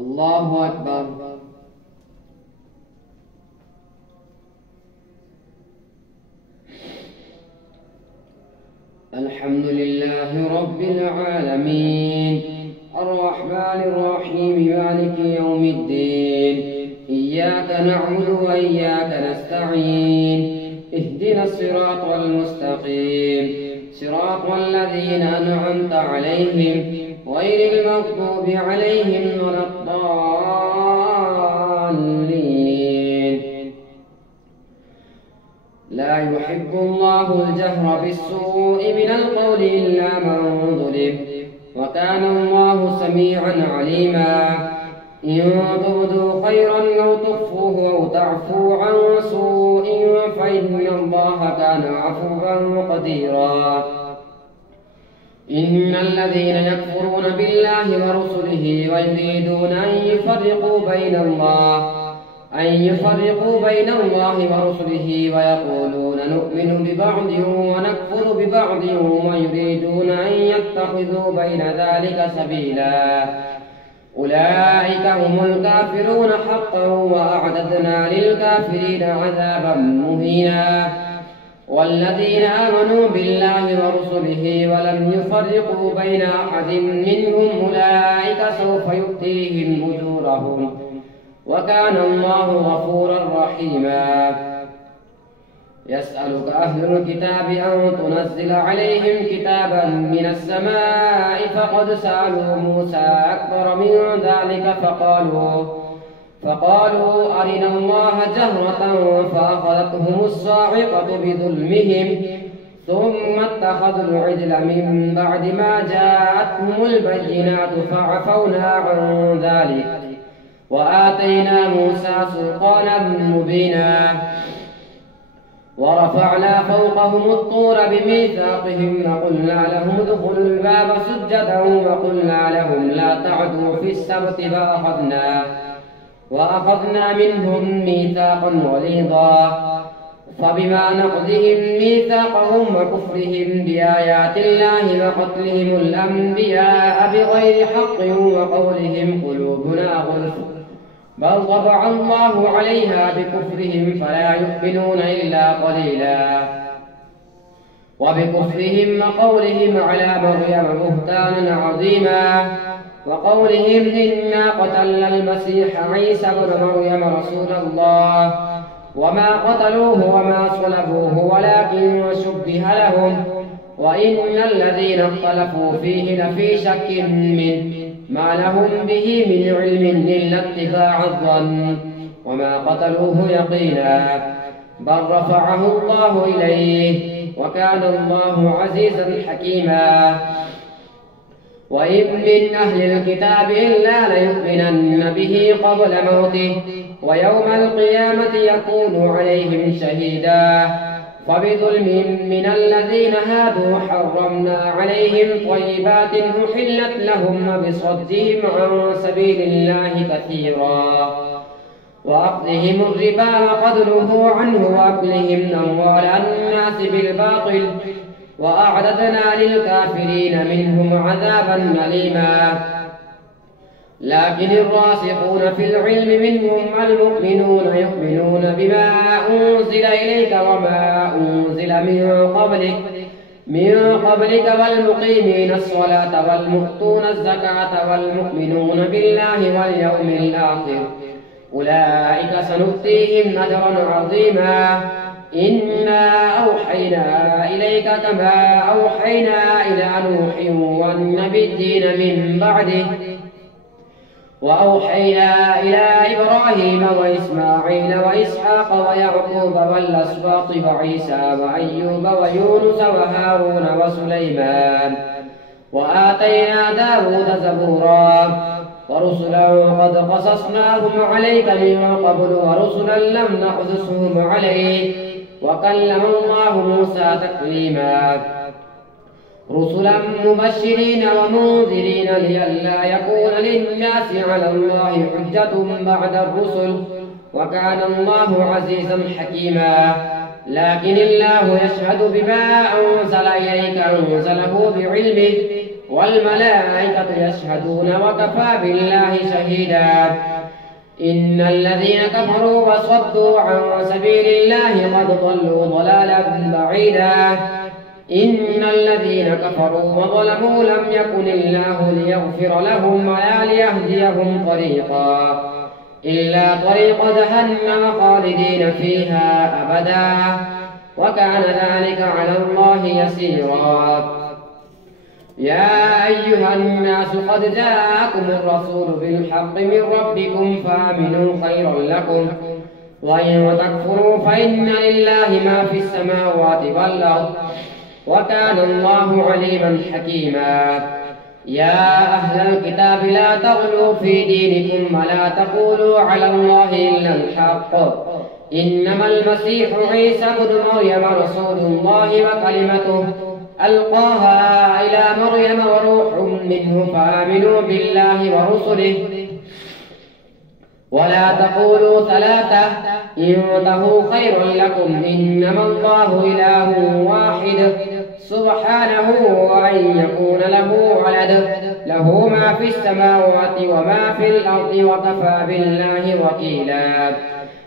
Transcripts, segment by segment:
الله أكبر. الحمد لله رب العالمين الرحمن الرحيم مالك يوم الدين، إياك نعبد وإياك نستعين، اهدنا الصراط المستقيم، صراط الذين أنعمت عليهم غير المغضوب عليهم ولا الضالين. لا يحب الله الجهر بالسوء من القول إلا من ظلم، وكان الله سميعا عليما. إن تبدوا خيرا أو تخفوه أو تعفوا عن سوء فإن الله كان عفوا قديرا. إن الذين يكفرون بالله ورسله ويريدون أن يفرقوا بين الله ورسله ويقولون نؤمن ببعض ونكفر ببعض ويريدون أن يتخذوا بين ذلك سبيلا، أولئك هم الكافرون حقا وأعتدنا للكافرين عذابا مهينا. والذين آمنوا بالله ورسله ولم يفرقوا بين أحد منهم أولئك سوف يؤتيهم أجورهم، وكان الله غفورا رحيما. يسألك أهل الكتاب أن تنزل عليهم كتابا من السماء فقد سألوا موسى أكبر من ذلك فقالوا أرنا الله جهرة فأخذتهم الصاعقة بظلمهم ثم اتخذوا العجل من بعد ما جاءتهم البينات فعفونا عن ذلك وآتينا موسى سلطانا مبينا. ورفعنا فوقهم الطور بميثاقهم وقلنا لهم ادخلوا الباب سجدا وقلنا لهم لا تعدوا في السبت وأخذنا منهم ميثاقا غليظا. فبما نقضهم ميثاقهم وكفرهم بآيات الله وقتلهم الأنبياء بغير حق وقولهم قلوبنا غلف بل طبع الله عليها بكفرهم فلا يؤمنون إلا قليلا. وبكفرهم وقولهم على مريم بهتانا عظيما، وقولهم إنا قتلنا المسيح عيسى ابن مريم رسول الله وما قتلوه وما صلبوه ولكن شبه لهم، وإن الذين اختلفوا فيه لفي شك منه ما لهم به من علم إلا اتباع الظن وما قتلوه يقينا، بل رفعه الله إليه وكان الله عزيزا حكيما. وإن من أهل الكتاب إلا ليؤمنن به قبل موته ويوم القيامة يكون عليهم شهيدا. فبظلم من الذين هادوا حرمنا عليهم طيبات أحلت لهم وبصدهم عن سبيل الله كثيرا، وأخذهم الربا وقد نهوا عنه وأكلهم أموال الناس بالباطل وأعتدنا للكافرين منهم عذابا أليما. لكن الراسخون في العلم منهم المؤمنون يؤمنون بما أنزل إليك وما أنزل من قبلك والمقيمين الصلاة والمؤتون الزكاة والمؤمنون بالله واليوم الآخر أولئك سنؤتيهم أجرا عظيما. إنا أوحينا إليك كما أوحينا إلى نوح والنبيين من بعده وأوحينا إلى إبراهيم وإسماعيل وإسحاق ويعقوب والأسباط وعيسى وأيوب ويونس وهارون وسليمان وآتينا داود زبورا ورسلا قد قصصناهم عليك من قبل ورسلا لم نقصصهم عليك وكلم الله موسى تكليما. رسلا مبشرين ومنذرين لئلا يكون للناس على الله حجة بعد الرسل وكان الله عزيزا حكيما. لكن الله يشهد بما أنزل إليك أنزله بعلمه والملائكة يشهدون وكفى بالله شهيدا. إن الذين كفروا وصدوا عن سبيل الله قد ضلوا ضلالا بعيدا. إن الذين كفروا وظلموا لم يكن الله ليغفر لهم ولا ليهديهم طريقا إلا طريق جهنم خالدين فيها أبدا وكان ذلك على الله يسيرا. يا أيها الناس قد جاءكم الرسول بالحق من ربكم فآمنوا خيرا لكم وإن تكفروا فإن لله ما في السماوات والأرض وكان الله عليما حكيما. يا أهل الكتاب لا تغلوا في دينكم ولا تقولوا على الله إلا الحق إنما المسيح عيسى ابن مريم رسول الله وكلمته ألقاها إلى مريم وروح منه فآمنوا بالله ورسله ولا تقولوا ثلاثة انتهوا خيرا لكم إنما الله إله واحد سبحانه أن يكون له ولد له ما في السماوات وما في الأرض وكفى بالله وكيلا.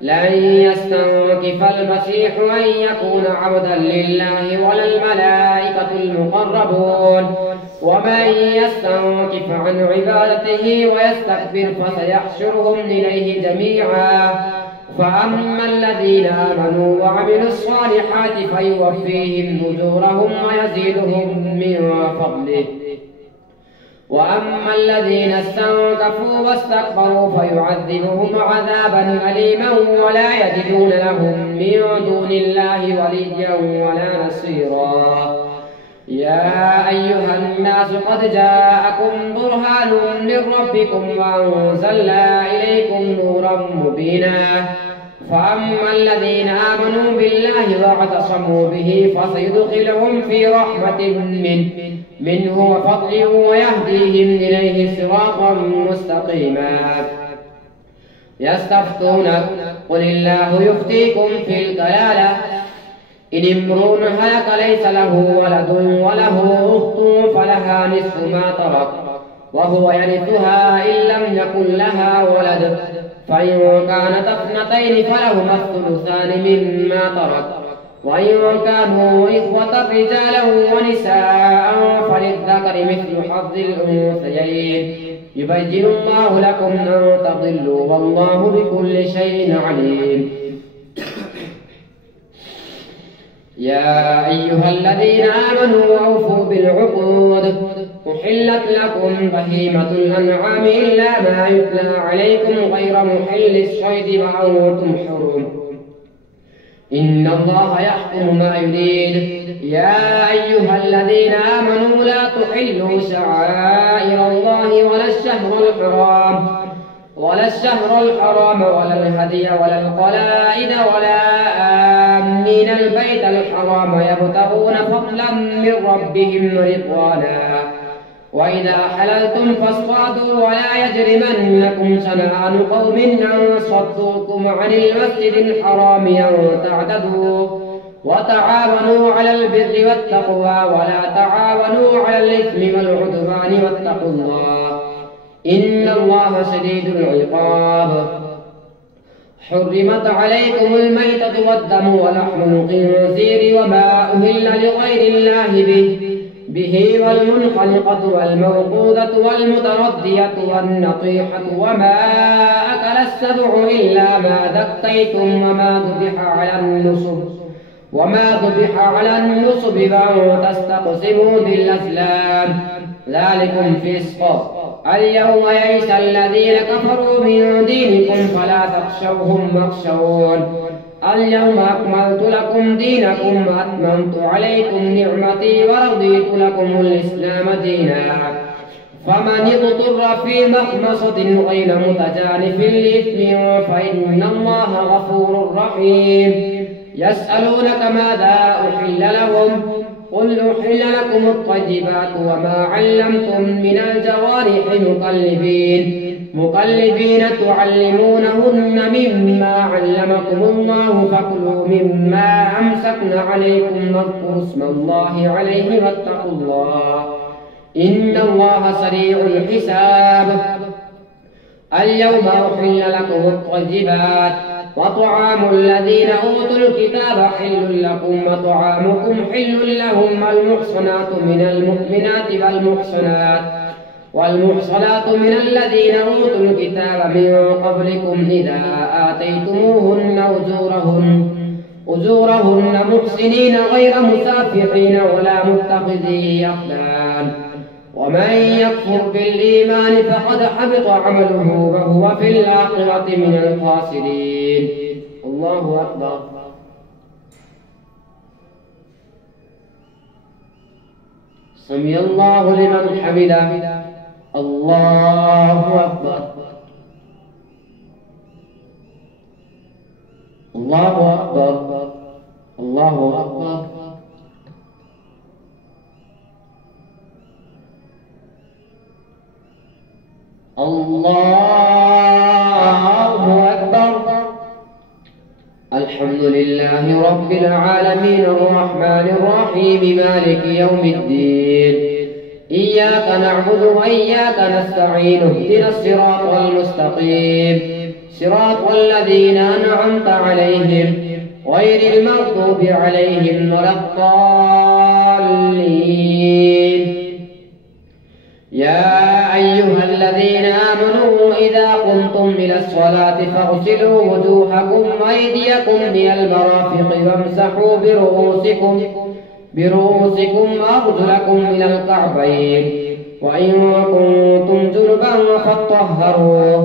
لن يستنكف المسيح أن يكون عبدا لله ولا الملائكة المقربون ومن يستنكف عن عبادته ويستكبر فسيحشرهم إليه جميعا. فأما الذين آمنوا وعملوا الصالحات فيوفيهم أجورهم ويزيدهم من فضله وأما الذين استنكفوا واستكبروا فيعذبهم عذابا أليما ولا يجدون لهم من دون الله وليا ولا نصيرا. يا أيها الناس قد جاءكم برهان من ربكم وأنزلنا إليكم نورا مبينا. فأما الذين آمنوا بالله واعتصموا به فسيدخلهم في رحمة منه وفضل ويهديهم إليه صراطا مستقيما. يستفتونك قل الله يفتيكم في الكلالة إن امرؤ هلك ليس له ولد وله أخت فلها نصف ما ترك وهو يرثها إن لم يكن لها ولد فإن كانت اثنتين فلهما الثلثان مما ترك وإن كانوا إخوة رجالا ونساء فللذكر مثل حظ الأنثيين يبين الله لكم أن تضلوا والله بكل شيء عليم. يا أيها الذين آمنوا أوفوا بالعقود أحلت لكم بهيمة الأنعام إلا ما يتلى عليكم غير محل الصيد وأنتم حرم إن الله يحكم ما يريد. يا أيها الذين آمنوا لا تحلوا شعائر الله ولا الشهر الحرام ولا الهدي ولا القلائد ولا آمين البيت الحرام يبتغون فضلا من ربهم رضوانا. وإذا حللتم فاصطادوا ولا يجرمنكم شنآن قوم أن صدوكم عن المسجد الحرام أن تعتدوا وتعاونوا على البر والتقوى ولا تعاونوا على الإثم والعدوان واتقوا الله إن الله شديد العقاب. حرمت عليكم الميتة والدم ولحم الخنزير وما أهل لغير الله به والمنخنقة والموقوذة والمتردية والنطيحة وما أكل السبع إلا ما ذكيتم وما ذبح على النصب وأن تستقسموا بالأزلام ذلكم فسق. اليوم يئس الذين كفروا من دينكم فلا تخشوهم واخشون اليوم أكملت لكم دينكم وأتممت عليكم نعمتي ورضيت لكم الإسلام دينا. فمن اضطر في مخمصة غير متجانف لإثم فإن الله غفور رحيم. يسألونك ماذا أحل لهم قل أحل لكم الطيبات وما علمتم من الجوارح مقلبين تعلمونهن مما علمكم الله فكلوا مما أمسكن عليكم واذكروا اسم الله عليه واتقوا الله إن الله سريع الحساب. اليوم أحل لكم الطيبات وطعام الذين أوتوا الكتاب حل لكم وطعامكم حل لهم المحصنات من المؤمنات والمحصنات من الذين أوتوا الكتاب من قبلكم إذا آتيتموهن أجورهن محسنين غير مسافحين ولا متخذي أخدان ومن يكفر بالإيمان فقد حبط عمله وهو في الآخرة من الخاسرين. الله أكبر. سمع الله لمن حمده. الله أكبر. الله أكبر. الله أكبر. الله أكبر. الحمد لله رب العالمين الرحمن الرحيم مالك يوم الدين. إياك نعبد وإياك نستعين اهدنا الصراط المستقيم صراط الذين أنعمت عليهم غير المغضوب عليهم ولا الضالين. يا أيها الذين آمنوا إذا قمتم إلى الصلاة فاغسلوا وجوهكم وأيديكم من المرافق وامسحوا برؤوسكم وأرجلكم إلى الكعبين وإن كنتم جنبا فاطهروا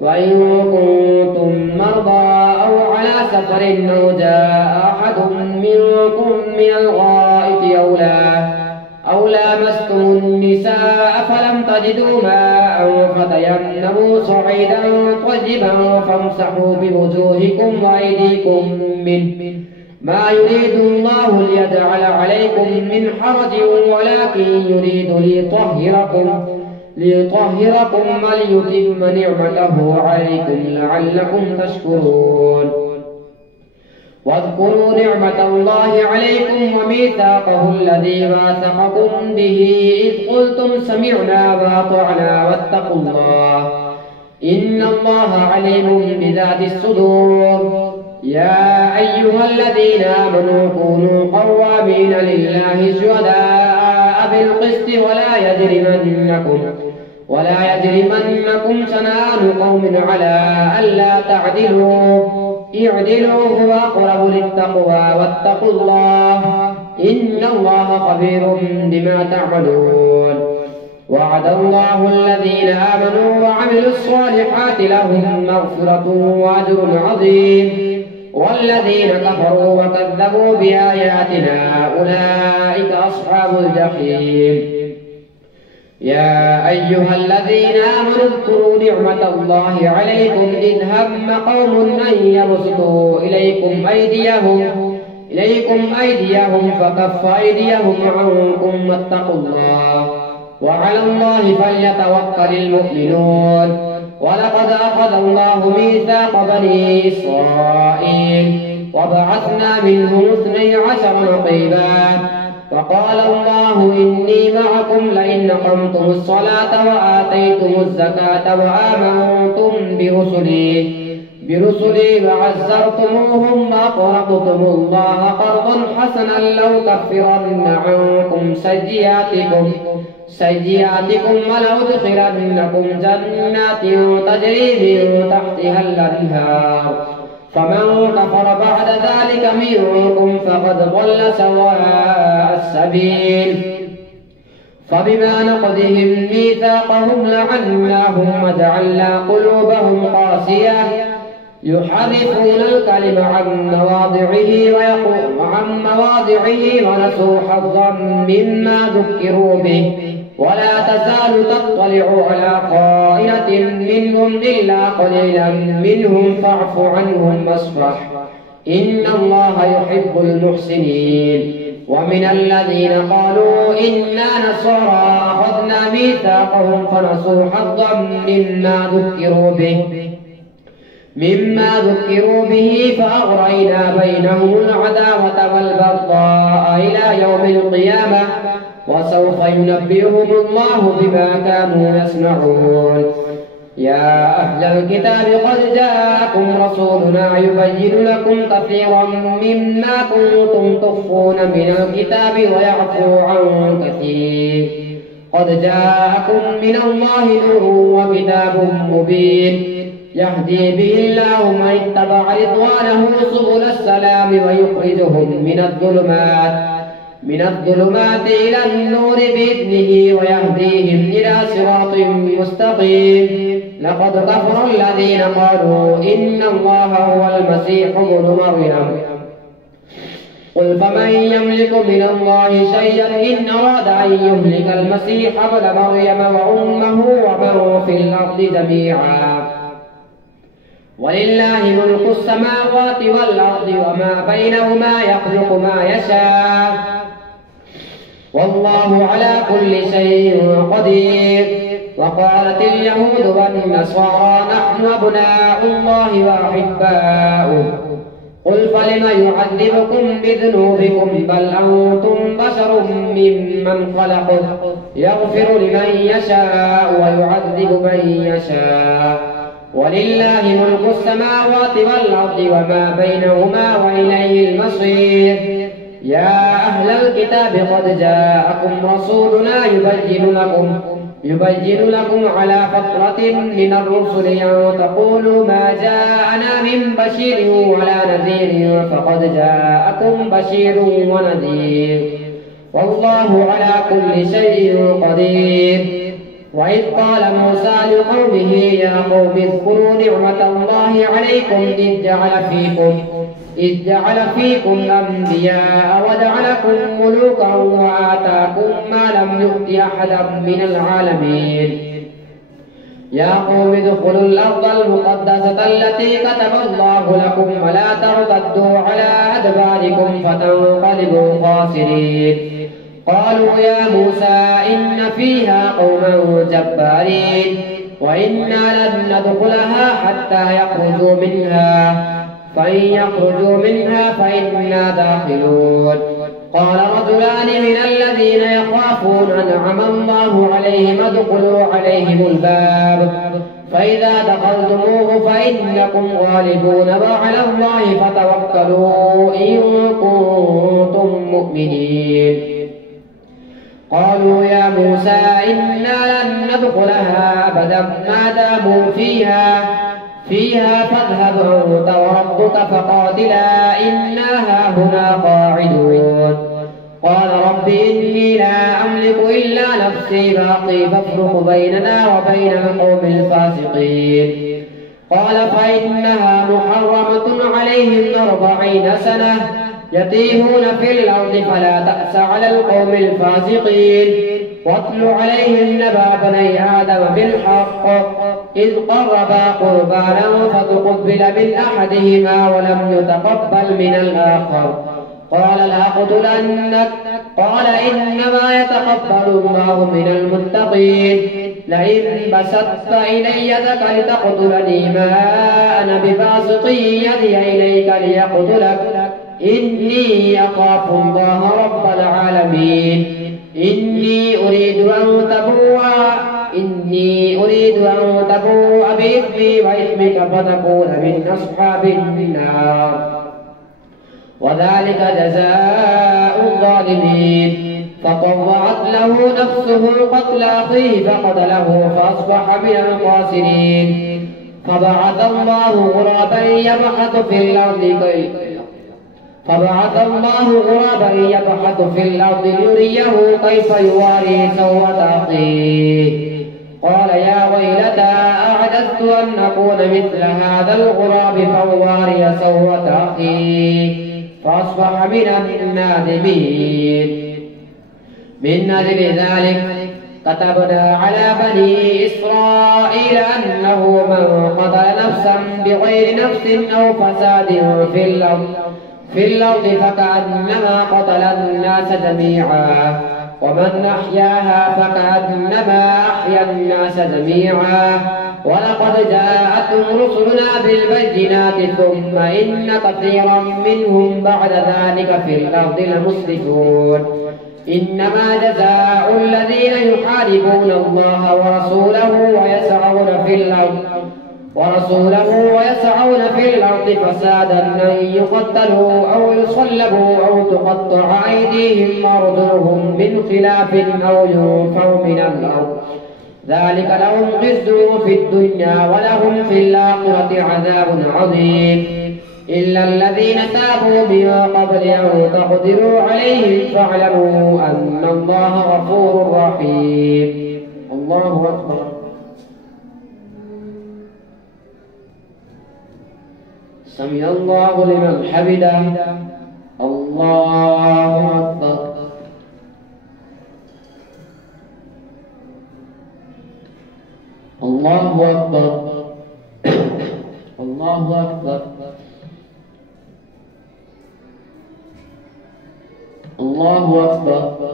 وإن كنتم مرضى أو على سفر أو جاء أحد منكم من الغائط أو لامستم النساء فلم تجدوا ماء فتيمموا صعيدا طيبا فامسحوا بوجوهكم وأيديكم منه ما يريد الله ليجعل عليكم من حرج ولكن يريد ليطهركم وليتم نعمته عليكم لعلكم تشكرون. واذكروا نعمة الله عليكم وميثاقه الذي واثقكم به إذ قلتم سمعنا وأطعنا واتقوا الله إن الله عليم بذات الصدور. يا أيها الذين آمنوا كونوا قوامين لله شهداء بالقسط ولا يجرمنكم شنآن قوم على ألا تعدلوا اعدلوا هو أقرب للتقوى واتقوا الله إن الله خبير بما تعملون. وعد الله الذين آمنوا وعملوا الصالحات لهم مغفرة وأجر عظيم والذين كفروا وكذبوا بآياتنا أولئك أصحاب الجحيم. يا أيها الذين آمنوا اذكروا نعمة الله عليكم إذ هم قوم أن يبسطوا إليكم أيديهم فكف أيديهم عنكم واتقوا الله وعلى الله فليتوكل المؤمنون. ولقد أخذ الله ميثاق بني إسرائيل وبعثنا منهم 12 نقيبا وقال الله إني معكم لئن أقمتم الصلاة وآتيتم الزكاة وآمنتم برسلي وعزرتموهم وأقرضتم الله قرضا حسنا لأكفرن عنكم سيئاتكم ولأدخلنكم جنات تجري من تحتها الأنهار فمن كفر بعد ذلك منكم فقد ضل سواء السبيل. فبما نقضهم ميثاقهم لعناهم وجعلنا قلوبهم قاسية يحرفون الكلم عن مواضعه ونسوا حظا مما ذكروا به ولا تزال تطلع على خائنة منهم إلا قليلا منهم فاعف عنهم واصفح إن الله يحب المحسنين. ومن الذين قالوا إنا نصارى أخذنا ميثاقهم فنسوا حظا مما ذكروا به فأغرينا بينهم العداوة والبغضاء إلى يوم القيامة وسوف ينبئهم الله بما كانوا يصنعون. يا أهل الكتاب قد جاءكم رسولنا يبين لكم كثيرا مما كنتم تخفون من الكتاب ويعفو عن كثير. قد جاءكم من الله نور وكتاب مبين يهدي به الله من اتبع رضوانه سبل السلام ويخرجهم من الظلمات إلى النور بإذنه ويهديهم إلى صراط مستقيم. لقد كفر الذين قالوا إن الله هو المسيح ابن مريم. قل فمن يملك من الله شيئا إن أراد أن يهلك المسيح ابن مريم وأمه ومن في الأرض جميعا. ولله ملك السماوات والأرض وما بينهما يخلق ما يشاء والله على كل شيء قدير. وقالت اليهود والنصارى نحن أبناء الله وأحباؤه. قل فلم يعذبكم بذنوبكم بل أنتم بشر ممن خلق يغفر لمن يشاء ويعذب من يشاء. ولله ملك السماوات والأرض وما بينهما وإليه المصير. يا أهل الكتاب قد جاءكم رسولنا يبين لكم على فترة من الرسل أن تقولوا ما جاءنا من بشير ولا نذير فقد جاءكم بشير ونذير والله على كل شيء قدير. وإذ قال موسى لقومه يا قوم اذكروا نعمة الله عليكم إذ جعل فيكم أنبياء وجعلكم ملوكا وآتاكم ما لم يؤت أحدا من العالمين. يا قوم ادخلوا الأرض المقدسة التي كتب الله لكم ولا ترتدوا على أدباركم فتنقلبوا خاسرين. قالوا يا موسى إن فيها قوما جبارين وإنا لن ندخلها حتى يخرجوا منها فإن يخرجوا منها فإنا داخلون. قال رجلان من الذين يخافون أنعم الله عليهم ادخلوا عليهم الباب فإذا دخلتموه فإنكم غالبون وعلى الله فتوكلوا إن كنتم مؤمنين. قالوا يا موسى إنا لن ندخلها أبدا ما داموا فيها فاذهب أنت وربك فقاتلا إنا هاهنا قاعدون. قال رب إني لا أملك إلا نفسي فأخي فافرق بيننا وبين القوم الفاسقين. قال فإنها محرمة عليهم 40 سنة يتيهون في الأرض فلا تأس على القوم الفاسقين. واتل عليهم نبأ بني آدم بالحق إذ قربا قربانا فتقبل من أحدهما ولم يتقبل من الآخر قال لأقتلنك قال إنما يتقبل الله من المتقين. لئن بسطت إلي يدك لتقتلني ما أنا بباسط يدي إليك ليقتلك إني أخاف الله رب العالمين. إني أريد أن تبوء بإثمي وإثمك فتكون من أصحاب النار وذلك جزاء الظالمين. فطوعت له نفسه قتل أخيه فقتله فأصبح من الخاسرين. فبعث الله غرابا يبحث في الأرض ليريه كيف يواري سوءة أخيه. قال يا ويلتى أعجزت أن أكون مثل هذا الغراب فأواري سوءة أخي فأصبح من النادمين. من أجل ذلك كتبنا على بني إسرائيل أنه من قتل نفسا بغير نفس أو فساد في الأرض فكأنما قتل الناس جميعا ومن أحياها فكأنما أحيا الناس جميعا. ولقد جاءتهم رسلنا بالبينات ثم إن كثيرا منهم بعد ذلك في الأرض لمسرفون. إنما جزاء الذين يحاربون الله ورسوله ويسعون في الأرض فسادا أن يقتلوا أو يصلبوا أو تقطع أيديهم وأرجلهم من خلاف أو ينفوا من الأرض ذلك لهم خزي في الدنيا ولهم في الآخرة عذاب عظيم إلا الذين تابوا من قبل أن تقدروا عليهم فاعلموا أن الله غفور رحيم. الله أكبر. سمع الله لمن حمده. الله أكبر. الله أكبر. الله أكبر. الله أكبر.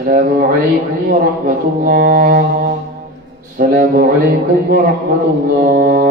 السلام عليكم ورحمة الله. السلام عليكم ورحمة الله.